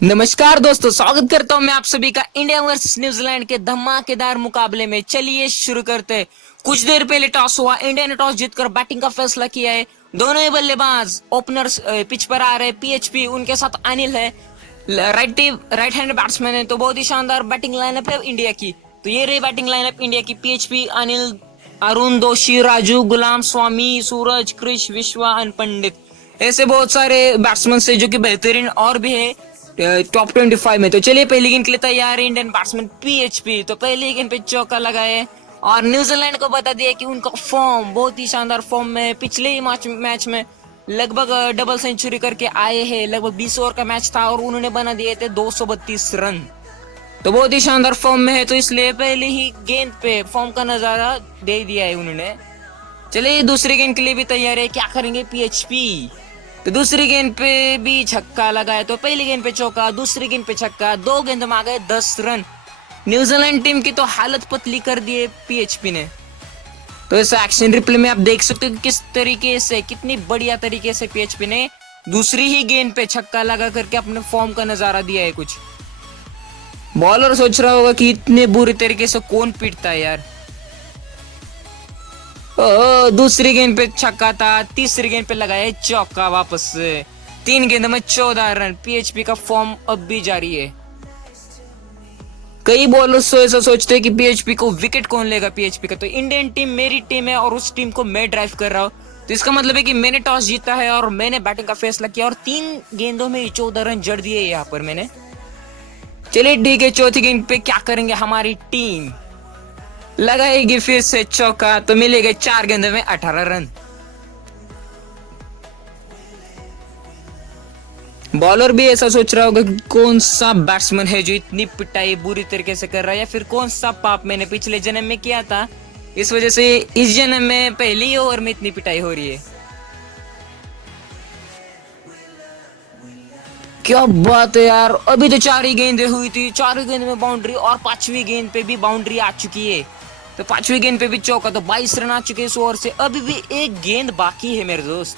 नमस्कार दोस्तों, स्वागत करता हूं मैं आप सभी का इंडिया वर्सेस न्यूजीलैंड के धमाकेदार मुकाबले में। चलिए शुरू करते हैं। कुछ देर पहले टॉस हुआ, इंडिया ने टॉस जीतकर बैटिंग का फैसला किया है। दोनों ही बल्लेबाज ओपनर्स पिच पर आ रहे। पीएचपी उनके साथ अनिल है, राइट हैंड बैट्समैन है, तो बहुत ही शानदार बैटिंग लाइनअप है इंडिया की। तो ये रही बैटिंग लाइनअप इंडिया की। पीएचपी अनिल, अरुण दोशी, राजू, गुलाम स्वामी, सूरज, क्रिश, विश्वा एंड पंडित, ऐसे बहुत सारे बैट्समैन है जो कि बेहतरीन और भी है टॉप 25 में। तो चलिए पहली गेंद के लिए तैयार है इंडियन बैट्समैन पीएचपी। तो पहली गेंद पे चौका लगाए और न्यूजीलैंड को बता दिया कि उनका फॉर्म बहुत ही शानदार फॉर्म में। पिछले ही मैच में लगभग डबल सेंचुरी करके आए हैं। लगभग 20 ओवर का मैच था और उन्होंने बना दिए थे 232 रन। तो बहुत ही शानदार फॉर्म में है, तो इसलिए पहले ही गेंद पे फॉर्म का नजारा दे दिया है उन्होंने। चलिए दूसरी गेंद के लिए भी तैयार है। क्या करेंगे पीएचपी? तो दूसरी गेंद पे भी छक्का लगाए। तो पहली गेंद पे चौका, दूसरी गेंद पे छक्का, दो गेंद में आ गए 10 रन। न्यूजीलैंड टीम की तो हालत पतली कर दी है पीएचपी ने। तो इस एक्शन रिप्ले में आप देख सकते हो कि किस तरीके से, कितनी बढ़िया तरीके से पीएचपी ने दूसरी ही गेंद पे छक्का लगा करके अपने फॉर्म का नजारा दिया है। कुछ बॉलर सोच रहा होगा कि इतने बुरी तरीके से कौन पीटता है यार। दूसरी गेंद पे छक्का था, तीसरी गेंद पे लगाया चौका वापस से। 3 गेंद में 14 रन। पीएचपी का फॉर्म अब भी जारी है। कई बॉलर्स तो ऐसा सोचते हैं कि पीएचपी को विकेट कौन लेगा पीएचपी का। तो इंडियन टीम मेरी टीम है और उस टीम को मैं ड्राइव कर रहा हूँ। तो इसका मतलब है कि मैंने टॉस जीता है और मैंने बैटिंग का फैसला किया और 3 गेंदों में 14 रन जड़ दिए यहाँ पर मैंने। चलिए ठीक है, चौथी गेंद पे क्या करेंगे हमारी टीम? लगाएगी फिर से चौका, तो मिलेगा 4 गेंदों में 18 रन। बॉलर भी ऐसा सोच रहा होगा कि कौन सा बैट्समैन है जो इतनी पिटाई बुरी तरीके से कर रहा है, या फिर कौन सा पाप मैंने पिछले जन्म में किया था, इस वजह से इस जन्म में पहली ओवर में इतनी पिटाई हो रही है। क्या बात है यार, अभी तो 4 ही गेंदें हुई थी, 4 ही गेंद में बाउंड्री और 5वीं गेंद पे भी बाउंड्री आ चुकी है। तो 5वीं गेंद पे भी चौका, तो 22 रन आ चुके हैं इस ओवर से। अभी भी एक गेंद बाकी है मेरे दोस्त।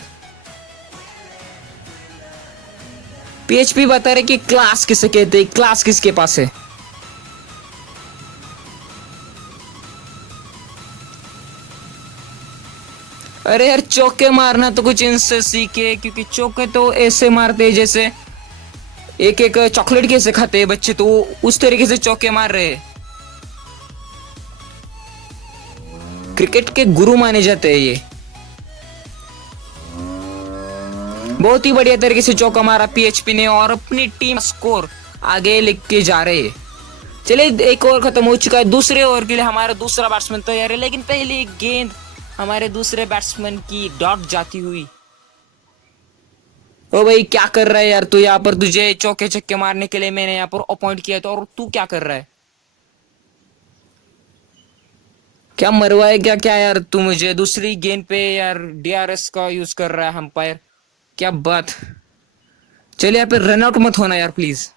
पीएचपी बता रहे कि क्लास किसे कहते हैं, क्लास किसके पास है। अरे यार, चौके मारना तो कुछ इनसे सीखे, क्योंकि चौके तो ऐसे मारते हैं जैसे एक एक चॉकलेट कैसे खाते हैं बच्चे, तो उस तरीके से चौके मार रहे हैं। क्रिकेट के गुरु माने जाते हैं ये। बहुत ही बढ़िया तरीके से चौका मारा पीएचपी ने और अपनी टीम स्कोर आगे लेके जा रहे हैं। चलिए एक ओवर खत्म हो चुका है। दूसरे ओवर के लिए हमारा दूसरा बैट्समैन तैयार है, लेकिन पहली गेंद हमारे दूसरे बैट्समैन की डॉट जाती हुई। ओ भाई, क्या कर रहा है यार तू? यहाँ पर तुझे चौके छक्के मारने के लिए मैंने यहाँ पर अपॉइंट किया था, और तू क्या कर रहा है? क्या मरवाए क्या क्या यार तू मुझे? दूसरी गेंद पे यार डीआरएस का यूज कर रहा है अंपायर। क्या बात। चलिए यहाँ पे रन आउट मत होना यार प्लीज।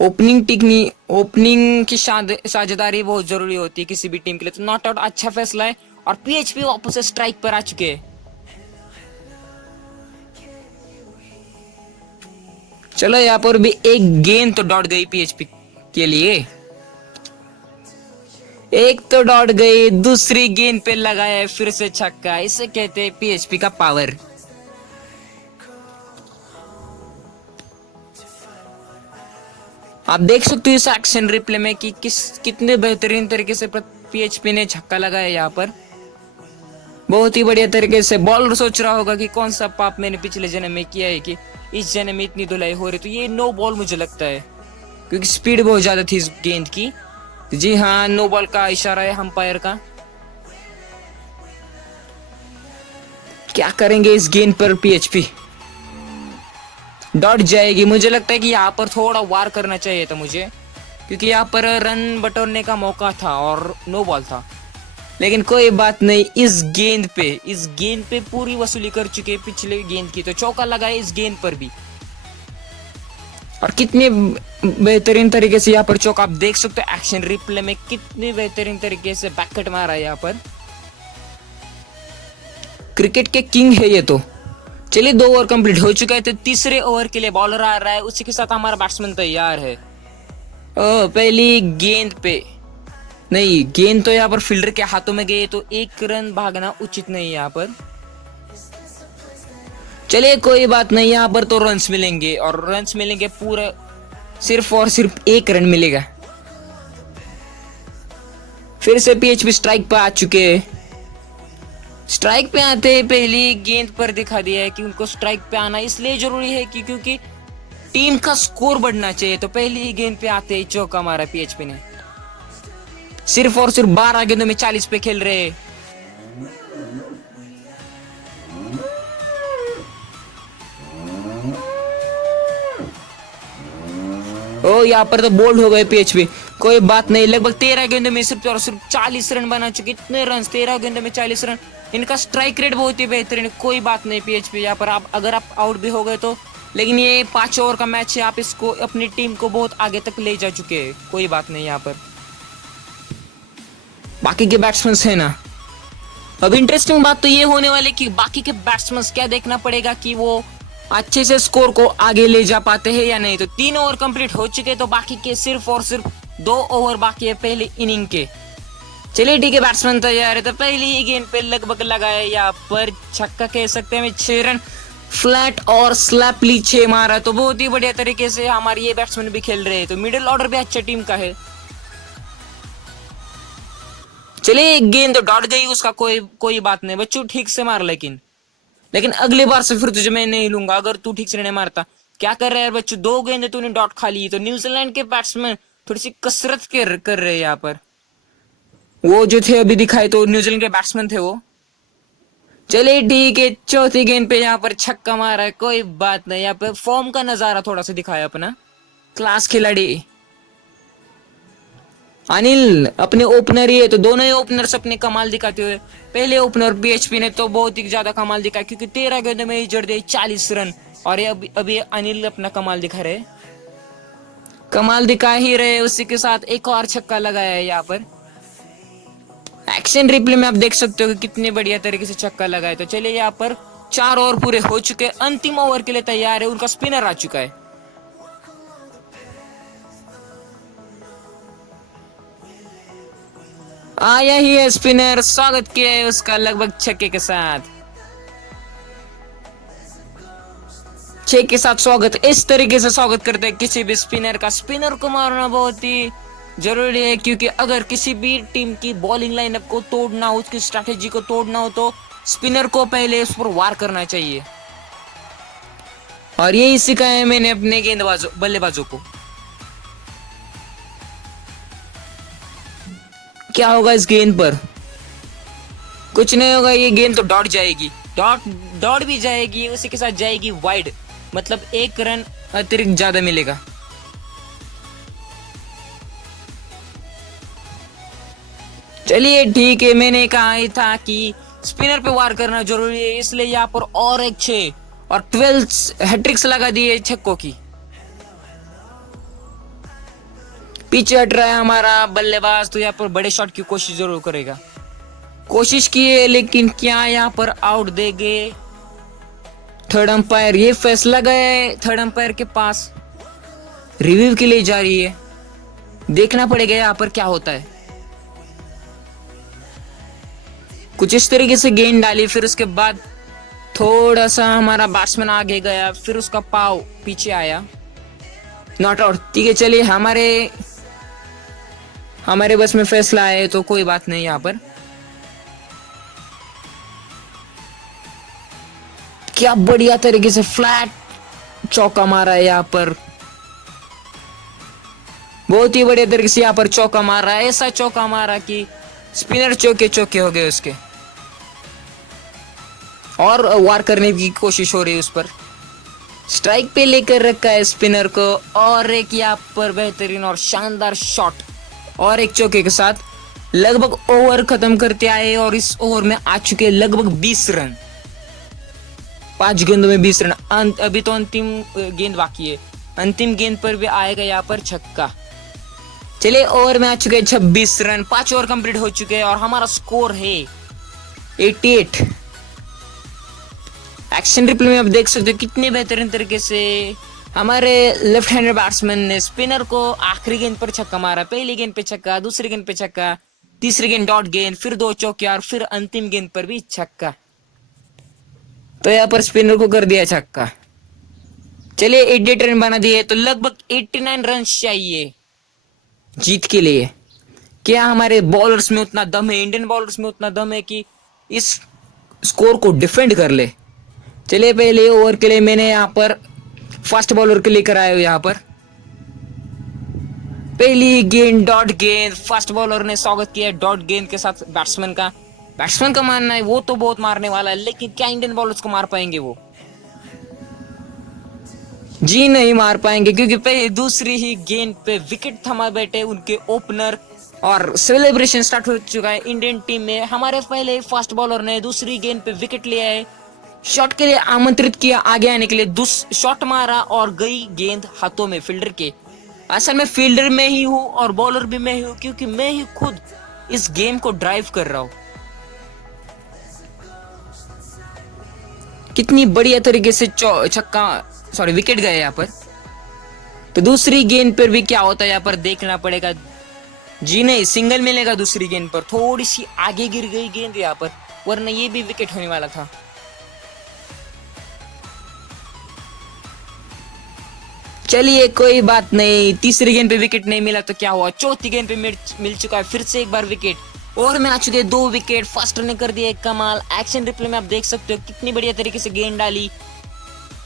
ओपनिंग की साझेदारी बहुत जरूरी होती है किसी भी टीम के लिए। तो नॉट आउट अच्छा फैसला है और पीएचपी वापस से स्ट्राइक पर आ चुके हैं। चलो यहाँ पर भी एक गेंद तो डॉट गई पीएचपी के लिए। एक तो डॉट गई, दूसरी गेंद पे लगाया फिर से छक्का। इसे कहते हैं पीएचपी का पावर। आप देख सकते हो इस एक्शन रिप्ले में कि कितने बेहतरीन तरीके से पीएचपी ने छक्का लगाया यहाँ पर। बहुत ही बढ़िया तरीके से। बॉलर सोच रहा होगा कि कौन सा पाप मैंने पिछले जन्म में किया है कि इस जन्म में इतनी धुलाई हो रही। तो ये नो बॉल मुझे लगता है, क्योंकि स्पीड बहुत ज्यादा थी इस गेंद की। जी हाँ, नो बॉल का इशारा है अंपायर का। क्या करेंगे इस गेंद पर पीएचपी? डॉट जाएगी। मुझे लगता है कि यहाँ पर थोड़ा वार करना चाहिए था मुझे, क्योंकि यहाँ पर रन बटोरने का मौका था और नो बॉल था। लेकिन कोई बात नहीं, इस गेंद पे पूरी वसूली कर चुके पिछले गेंद की। तो चौका लगाए इस गेंद पर भी, और कितने बेहतरीन तरीके से यहाँ पर चौका। आप देख सकते हो एक्शन रिप्ले में कितने बेहतरीन तरीके से बैककट मारा है यहाँ पर। क्रिकेट के किंग है ये तो। चलिए 2 ओवर कंप्लीट हो चुका है, तो तीसरे ओवर के लिए बॉलर आ रहा है, उसी के साथ हमारा बैट्समैन तैयार है। पहली गेंद पे नहीं, गेंद तो यहाँ पर फील्डर के हाथों में गई, तो 1 रन भागना उचित नहीं है यहाँ पर। चलिए कोई बात नहीं, यहाँ पर तो रन्स मिलेंगे, और रन्स मिलेंगे पूरा, सिर्फ और सिर्फ 1 रन मिलेगा। फिर से पीएचपी स्ट्राइक पे आ चुके हैं। स्ट्राइक पे आते ही पहली गेंद पर दिखा दिया है कि उनको स्ट्राइक पे आना इसलिए जरूरी है कि क्योंकि टीम का स्कोर बढ़ना चाहिए। तो पहली गेंद पे आते ही चौका मारा पीएचपी ने। सिर्फ और सिर्फ 12 गेंदों में 40 पे खेल रहे। ओ यहाँ पर तो बोल्ड हो गए पीएचपी। कोई बात नहीं, लगभग 13 गेंदों में सिर्फ और सिर्फ 40 रन बना चुके। इतने रन 13 गेंदों में 40 रन, इनका स्ट्राइक रेट बहुत ही बेहतरीन। कोई बात नहीं पीएचपी, यहाँ पर आप अगर आप आउट भी हो गए तो, लेकिन ये 5 ओवर का मैच है, आप इसको अपनी टीम को बहुत आगे तक ले जा चुके हैं। कोई बात नहीं, यहाँ पर बाकी के बैट्समैन है ना। अब इंटरेस्टिंग बात तो ये होने वाली कि बाकी के बैट्समैन क्या देखना पड़ेगा कि वो अच्छे से स्कोर को आगे ले जा पाते हैं या नहीं। तो 3 ओवर कंप्लीट हो चुके, तो बाकी के सिर्फ और सिर्फ 2 ओवर बाकी है पहले इनिंग के। चलिए ठीक है, बैट्समैन तैयार है। तो पहली ही गेंद पे लगभग लगाया यहाँ पर छक्का कह सकते हैं, 6 रन फ्लैट और स्लैपली 6 मारा। तो बहुत ही बढ़िया तरीके से हमारे ये बैट्समैन भी खेल रहे हैं। तो मिडिल ऑर्डर भी अच्छा टीम का है। चलिए एक गेंद तो डॉट गई, उसका कोई बात नहीं बच्चू, ठीक से मार। लेकिन अगली बार से फिर तुझे मैं नहीं लूंगा अगर तू ठीक से नहीं मारता। क्या कर रहे हैं बच्चू, 2 गेंद तूने डॉट खा ली। तो न्यूजीलैंड के बैट्समैन थोड़ी सी कसरत कर रहे हैं यहाँ पर। वो जो थे अभी दिखाए तो न्यूजीलैंड के बैट्समैन थे वो। चलिए ठीक है, चौथी गेंद पे यहाँ पर छक्का मारा है। कोई बात नहीं, यहाँ पे फॉर्म का नजारा थोड़ा सा दिखाया अपना। क्लास खिलाड़ी अनिल अपने ओपनर ही है, तो दोनों ही ओपनर्स अपने कमाल दिखाते हुए। पहले ओपनर पीएचपी ने तो बहुत ही ज्यादा कमाल दिखाया, क्योंकि 13 गेंदों में ही जड़ दिए 40 रन। और ये अभी अनिल अपना कमाल दिखा रहे, कमाल दिखा ही रहे। उसी के साथ एक और छक्का लगाया है यहाँ पर। एक्शन रिप्ले में आप देख सकते हो कि कितने बढ़िया तरीके से छक्का लगाया। तो चलिए यहाँ पर 4 ओवर पूरे हो चुके, अंतिम ओवर के लिए तैयार है। उनका स्पिनर आ चुका है। आया ही है स्पिनर, स्वागत किया है उसका लगभग छक्के के साथ। 6 के साथ स्वागत, इस तरीके से स्वागत करते हैं किसी भी स्पिनर का। स्पिनर को मारना बहुत ही जरूरी है, क्योंकि अगर किसी भी टीम की बॉलिंग लाइनअप को तोड़ना हो, उसकी स्ट्रैटेजी को तोड़ना हो, तो स्पिनर को पहले उस पर वार करना चाहिए। और यही सिखाया है मैंने अपने गेंदबाजों बल्लेबाजों को। क्या होगा इस गेंद पर, कुछ नहीं होगा। ये गेंद तो डॉट जाएगी, डॉट भी जाएगी, उसी के साथ जाएगी वाइड, मतलब 1 रन अतिरिक्त ज्यादा मिलेगा। चलिए ठीक है, मैंने कहा ही था कि स्पिनर पे वार करना जरूरी है, इसलिए यहाँ पर और एक 6 और 12 हैट्रिक्स लगा दिए छक्कों की। पीछे हट रहा है हमारा बल्लेबाज, तो यहाँ पर बड़े शॉट की कोशिश जरूर करेगा। कोशिश की है, लेकिन क्या यहाँ पर आउट देंगे। थर्ड अंपायर ये फैसला गया है थर्ड अंपायर के पास, रिव्यू के लिए जा रही है। देखना पड़ेगा यहाँ पर क्या होता है। कुछ इस तरीके से गेंद डाली, फिर उसके बाद थोड़ा सा हमारा बैट्समैन आगे गया, फिर उसका पाव पीछे आया, नॉट आउट। ठीक है, चलिए हमारे बस में फैसला आए तो कोई बात नहीं। यहाँ पर क्या बढ़िया तरीके से फ्लैट चौका मारा है यहाँ पर, बहुत ही बढ़िया तरीके से यहाँ पर चौका मार रहा है। ऐसा चौका मारा कि स्पिनर चौके हो गए उसके, और वार करने की कोशिश हो रही है उस पर। स्ट्राइक पे लेकर रखा है स्पिनर को, और एक यहाँ पर बेहतरीन और शानदार शॉट, और एक चौके के साथ लगभग ओवर खत्म करते आए। और इस ओवर में आ चुके लगभग 20 रन, 5 गेंदों में 20 रन। अभी तो अंतिम गेंद बाकी है, अंतिम गेंद पर भी आएगा यहाँ पर छक्का। चलिए ओवर में आ चुके 26 रन, 5 ओवर कंप्लीट हो चुके हैं, और हमारा स्कोर है 88। एक्शन रिप्ले में आप देख सकते हो कितने बेहतरीन तरीके से हमारे लेफ्ट हैंडेड बैट्समैन ने स्पिनर को आखिरी गेंद पर छक्का मारा। पहली गेंद पे छक्का, दूसरी गेंद पे छक्का, तीसरी गेंद डॉट गेंद, फिर 2 चौके और फिर अंतिम गेंद पर भी छक्का। तो यहाँ पर स्पिनर को कर दिया छक्का। चलिए 88 रन बना दिए, तो लगभग 89 रन चाहिए जीत के लिए। क्या हमारे बॉलर्स में उतना दम है, इंडियन बॉलर्स में उतना दम है कि इस स्कोर को डिफेंड कर ले? चलिए पहले ओवर के लिए मैंने यहाँ पर फर्स्ट बॉलर के लिए कराया यहाँ पर पहली गेंद डॉट गेंद। फर्स्ट बॉलर ने स्वागत किया डॉट गेंद के साथ बैट्समैन का। बैट्समैन का मानना है वो तो बहुत मारने वाला है, लेकिन क्या इंडियन बॉलर्स को मार पाएंगे वो? जी नहीं मार पाएंगे, क्योंकि पहले दूसरी ही गेंद पे विकेट थमा बैठे उनके ओपनर और सेलिब्रेशन स्टार्ट हो चुका है इंडियन टीम में। हमारे पहले फास्ट बॉलर ने दूसरी गेंद पे विकेट लिया है, शॉट के लिए आमंत्रित किया आगे आने के लिए, शॉट मारा और गई गेंद हाथों में फील्डर के। असल में फील्डर में ही हूँ और बॉलर भी मैं ही हूँ, क्योंकि मैं ही खुद इस गेम को ड्राइव कर रहा हूँ। कितनी बढ़िया तरीके से छक्का सॉरी विकेट गए यहाँ पर। तो दूसरी गेंद पर भी क्या होता है यहाँ पर देखना पड़ेगा। जी नहीं, सिंगल मिलेगा दूसरी गेंद पर, थोड़ी सी आगे गिर गई गेंद यहाँ पर, वरना ये भी विकेट होने वाला था। चलिए कोई बात नहीं, तीसरी गेंद पे विकेट नहीं मिला तो क्या हुआ, चौथी गेंद पे मिल चुका है फिर से एक बार विकेट। और में आ चुके 2 विकेट। फर्स्ट ने कर दिया कमाल। एक्शन रिप्ले में आप देख सकते हो कितनी बढ़िया तरीके से गेंद डाली,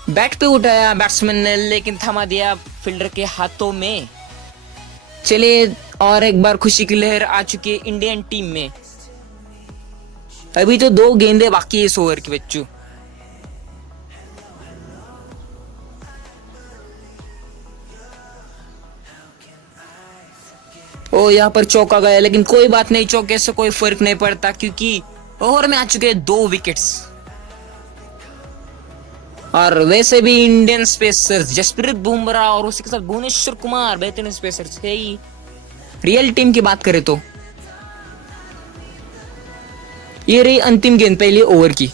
बैट पे उठाया बैट्समैन ने, लेकिन थमा दिया फील्डर के हाथों में। चलिए और एक बार खुशी की लहर आ चुकी है इंडियन टीम में। अभी तो 2 गेंदे बाकी है इस ओवर के बच्चों। ओ यहाँ पर चौका गया, लेकिन कोई बात नहीं, चौके से कोई फर्क नहीं पड़ता, क्योंकि ओवर में आ चुके हैं 2 विकेट्स। और वैसे भी इंडियन स्पेसर्स जसप्रीत बुमराह और उसके साथ भुवनेश्वर कुमार बेहतरीन स्पेसर्स है ही। रियल टीम की बात करें तो ये रही अंतिम गेंद पहले ओवर की।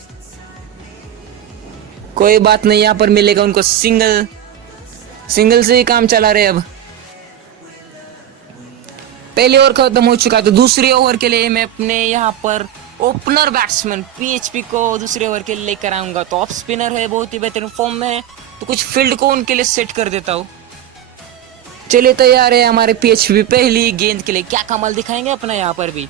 कोई बात नहीं, यहाँ पर मिलेगा उनको सिंगल से ही काम चला रहे। अब पहले ओवर खत्म हो चुका, तो दूसरे ओवर के लिए मैं अपने यहाँ पर ओपनर बैट्समैन पीएचपी को दूसरे ओवर के लिए लेकर आऊंगा। तो ऑफ स्पिनर है, बहुत ही बेहतरीन फॉर्म में है, तो कुछ फील्ड को उनके लिए सेट कर देता हूँ। चलिए तैयार है हमारे पीएचपी पहली गेंद के लिए। क्या कमाल दिखाएंगे अपना यहाँ पर भी।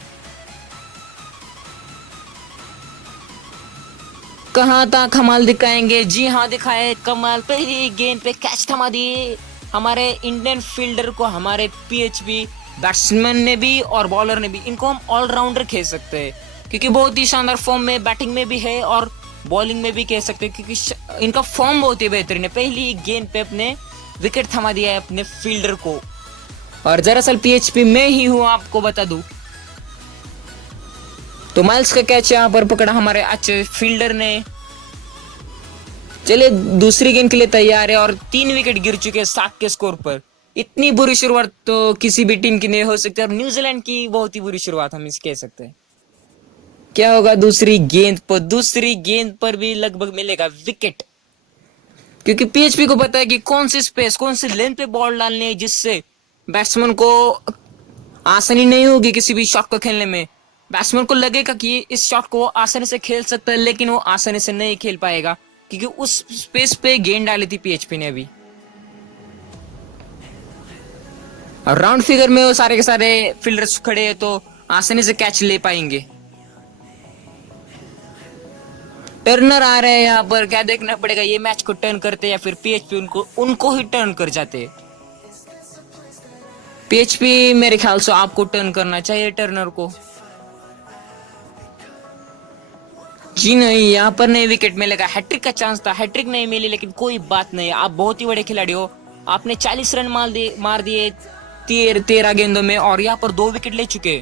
कहाँ था कमाल दिखाएंगे? जी हाँ दिखाए कमाल। पहली गेंद पे कैच थमा दिए हमारे इंडियन फील्डर को, हमारे पीएचपी बैट्समैन ने भी और बॉलर ने भी। इनको हम ऑलराउंडर कह सकते हैं, क्योंकि बहुत ही शानदार फॉर्म में बैटिंग में भी है और बॉलिंग में भी कह सकते हैं, क्योंकि इनका फॉर्म बहुत ही बेहतरीन है। पहली गेंद पे अपने विकेट थमा दिया है अपने फील्डर को, और दरअसल पीएचपी में ही हूं आपको बता दूं। तो माइल्स का कैच यहाँ पर पकड़ा हमारे अच्छे फील्डर ने। चलिए दूसरी गेंद के लिए तैयार है और 3 विकेट गिर चुके हैं 7 के स्कोर पर। इतनी बुरी शुरुआत तो किसी भी टीम की नहीं हो सकती, और न्यूजीलैंड की बहुत ही बुरी शुरुआत हम इसे कह सकते हैं। क्या होगा दूसरी गेंद पर? दूसरी गेंद पर भी लगभग मिलेगा विकेट, क्योंकि पीएचपी को पता है कि कौन सी स्पेस, कौन सी लेंथ पे बॉल डालनी है, जिससे बैट्समैन को आसानी नहीं होगी किसी भी शॉट को खेलने में। बैट्समैन को लगेगा कि इस शॉट को वो आसानी से खेल सकता है, लेकिन वो आसानी से नहीं खेल पाएगा, क्योंकि उस स्पेस पे गेंद डाली थी पीएचपी ने अभी। और राउंड फिगर में वो सारे के सारे फील्डर्स खड़े हैं, तो आसानी से कैच ले पाएंगे। टर्नर आ रहे हैं यहाँ पर, क्या देखना पड़ेगा, ये मैच को टर्न करते या फिर पीएचपी उनको ही टर्न कर जाते। पीएचपी मेरे ख्याल से आपको टर्न करना चाहिए टर्नर को। जी नहीं, यहाँ पर नहीं विकेट मिलेगा। हैट्रिक का चांस था, हैट्रिक नहीं मिली, लेकिन कोई बात नहीं, आप बहुत ही बड़े खिलाड़ी हो। आपने 40 रन मार दिए 13 गेंदों में, और यहाँ पर 2 विकेट ले चुके।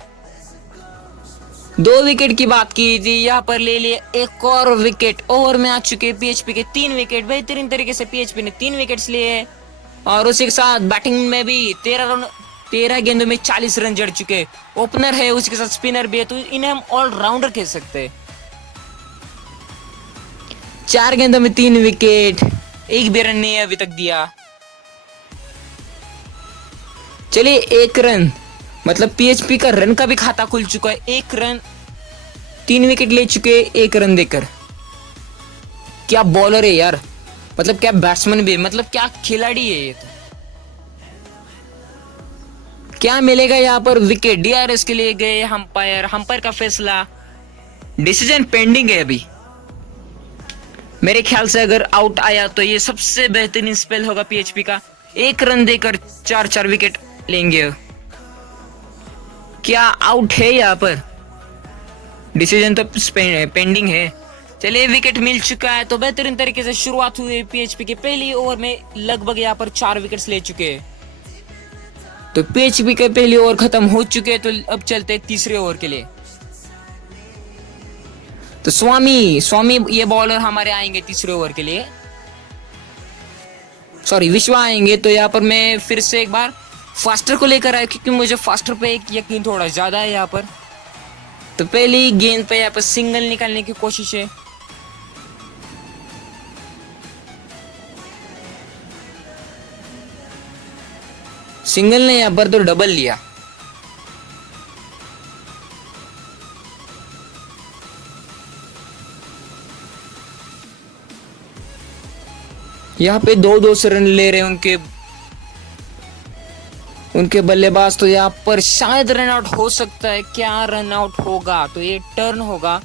2 विकेट की बात की थी, यहाँ पर ले लिए एक और विकेट। ओवर में आ चुके पीएचपी के 3 विकेट। बेहतरीन तरीके से पीएचपी ने 3 विकेट्स लिए, और उसी के साथ बैटिंग में भी 13 गेंदों में 40 रन जड़ चुके। ओपनर है, उसके साथ स्पिनर भी है, तो इन्हें हम ऑलराउंडर कह सकते हैं। 4 गेंदों में 3 विकेट, एक भी रन नहीं अभी तक दिया। चलिए 1 रन, मतलब पीएचपी का रन का भी खाता खुल चुका है। 1 रन, 3 विकेट ले चुके 1 रन देकर। क्या बॉलर है यार, मतलब क्या बैट्समैन भी है, मतलब क्या खिलाड़ी है ये तो। क्या मिलेगा यहाँ पर, विकेट डीआरएस के लिए गए अंपायर का फैसला, डिसीजन पेंडिंग है अभी। मेरे ख्याल से अगर आउट आया तो ये सबसे बेहतरीन स्पेल होगा पीएचपी का। 1 रन देकर 4 विकेट लेंगे। क्या आउट है यहाँ पर, डिसीजन तो पेंडिंग है। चलिए विकेट मिल चुका है, तो बेहतरीन तरीके से शुरुआत हुई पीएचपी के पहली ओवर में। लगभग यहाँ पर 4 विकेट्स ले चुके हैं, तो पीएचपी के पहली ओवर खत्म हो चुके हैं। तो अब चलते हैं तीसरे ओवर के लिए। तो स्वामी ये बॉलर हमारे आएंगे तीसरे ओवर के लिए, सॉरी विश्वा आएंगे। तो यहाँ पर मैं फिर से एक बार फास्टर को लेकर आया, क्योंकि मुझे फास्टर पे एक यकीन थोड़ा ज्यादा है यहाँ पर। तो पहली गेंद पे यहाँ पर सिंगल निकालने की कोशिश है। सिंगल ने यहाँ पर तो डबल लिया। यहाँ पे 2-2 से रन ले रहे हैं उनके बल्लेबाज। तो यहाँ पर शायद रन आउट हो सकता है। क्या रन आउट होगा, तो ये टर्न होगा,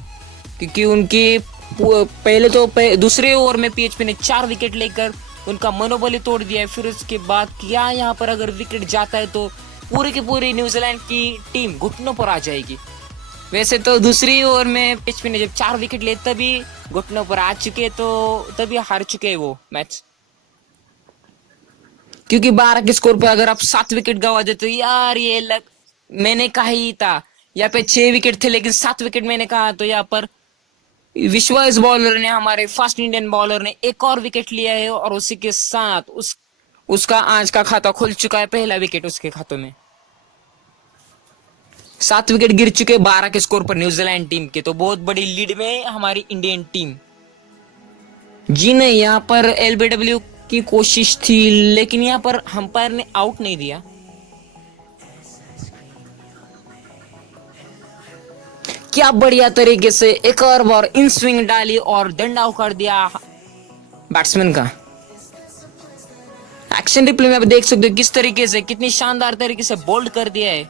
क्योंकि उनकी पहले तो दूसरे ओवर में पीएचपी ने 4 विकेट लेकर उनका मनोबल ही तोड़ दिया है। फिर उसके बाद क्या यहाँ पर अगर विकेट जाता है तो पूरी की पूरी न्यूजीलैंड की टीम घुटनों पर आ जाएगी। वैसे तो दूसरी ओवर में पीएचपी ने जब 4 विकेट लिए तभी घुटनों पर आ चुके, तो तभी हार चुके वो मैच। क्योंकि 12 के स्कोर पर अगर आप 7 विकेट गवा देते, तो यार ये मैंने कहा ही था। यहाँ पे 6 विकेट थे लेकिन 7 विकेट मैंने कहा, तो यहाँ पर विश्वास बॉलर ने, हमारे फास्ट इंडियन बॉलर ने एक और विकेट लिया है, और उसी के साथ उसका आज का खाता खुल चुका है। पहला विकेट उसके खातों में। 7 विकेट गिर चुके 12 के स्कोर पर न्यूजीलैंड टीम के। तो बहुत बड़ी लीड में हमारी इंडियन टीम। जी नहीं, यहाँ पर एलबीडब्ल्यू की कोशिश थी, लेकिन यहाँ पर अंपायर ने आउट नहीं दिया। क्या बढ़िया तरीके से एक और बार इन स्विंग डाली और डंडा उखाड़ दिया बैट्समैन का। एक्शन रिप्ले में आप देख सकते हो किस तरीके से, कितनी शानदार तरीके से बोल्ड कर दिया है।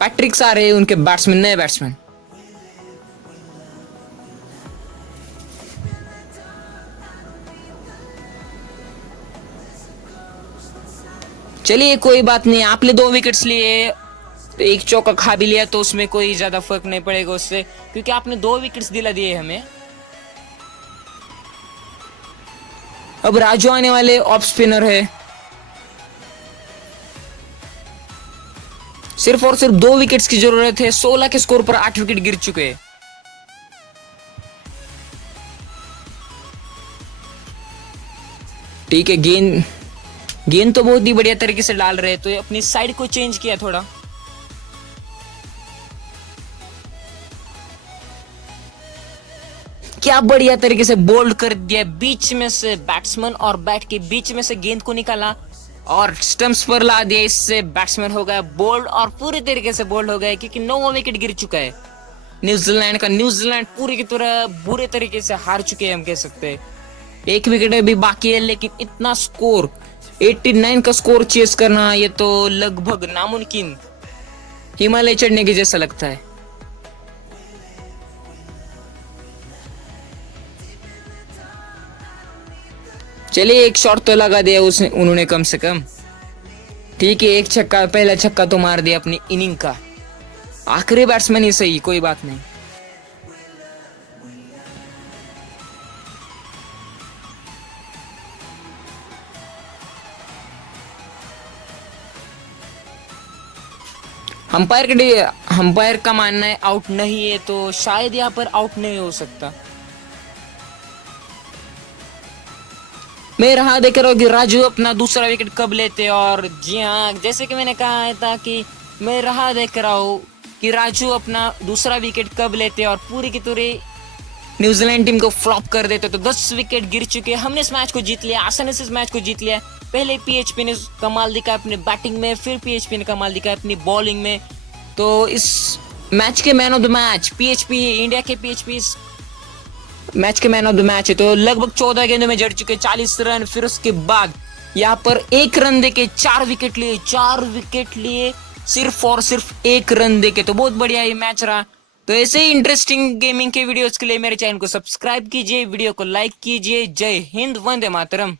पैट्रिक्स आ रहे हैं उनके बैट्समैन, नए बैट्समैन। चलिए कोई बात नहीं, आपने 2 विकेट्स लिए, तो एक चौका खा भी लिया, तो उसमें कोई ज्यादा फर्क नहीं पड़ेगा उससे, क्योंकि आपने 2 विकेट्स दिला दिए हमें। अब राजू आने वाले ऑफ स्पिनर है। सिर्फ और सिर्फ 2 विकेट्स की जरूरत है। 16 के स्कोर पर 8 विकेट गिर चुके हैं। ठीक है, गेंद तो बहुत ही बढ़िया तरीके से डाल रहे हैं, तो अपनी साइड को चेंज किया थोड़ा। क्या बढ़िया तरीके से बोल्ड कर दिया, बीच में से बैट्समैन और बैट के बीच में से गेंद को निकाला और स्टंप्स पर ला दिया। इससे बैट्समैन हो गया बोल्ड, और पूरी तरीके से बोल्ड हो गया, क्योंकि 9वां विकेट गिर चुका है न्यूजीलैंड पूरी की तरह बुरे तरीके से हार चुके हैं, हम कह सकते हैं। 1 विकेट अभी बाकी है, लेकिन इतना स्कोर 89 का स्कोर चेस करना, ये तो लगभग नामुमकिन, हिमालय चढ़ने के जैसा लगता है। चलिए एक शॉट तो लगा दिया उन्होंने कम से कम। ठीक है, एक छक्का, पहला छक्का तो मार दिया अपनी इनिंग का। आखिरी बैट्समैन ही सही, कोई बात नहीं। अंपायर का मानना है आउट नहीं है, तो शायद यहाँ पर आउट नहीं हो सकता। मैं राह देख रहा हूँ कि राजू अपना दूसरा विकेट कब लेते, और जी हाँ, जैसे कि मैंने कहा था कि मैं राह देख रहा हूँ कि राजू अपना दूसरा विकेट कब लेते और पूरी की पूरी न्यूजीलैंड टीम को फ्लॉप कर देते। तो 10 विकेट गिर चुके, हमने इस मैच को जीत लिया, आसानी से इस मैच को जीत लिया। पहले पीएचपी ने कमाल दिखाया अपने बैटिंग में, फिर पीएचपी ने कमाल दिखाया अपनी बॉलिंग में। तो इस मैच के man of the match PHP, India के पीएचपी इस मैच के मैन ऑफ द मैच है। तो लगभग 14 गेंदों में जड़ चुके 40 रन। फिर उसके बाद यहाँ पर 1 रन देके 4 विकेट लिए, 4 विकेट लिए सिर्फ और सिर्फ 1 रन देके। तो बहुत बढ़िया ये मैच रहा। तो ऐसे ही इंटरेस्टिंग गेमिंग के वीडियोस के लिए मेरे चैनल को सब्सक्राइब कीजिए, वीडियो को लाइक कीजिए। जय हिंद, वंदे मातरम।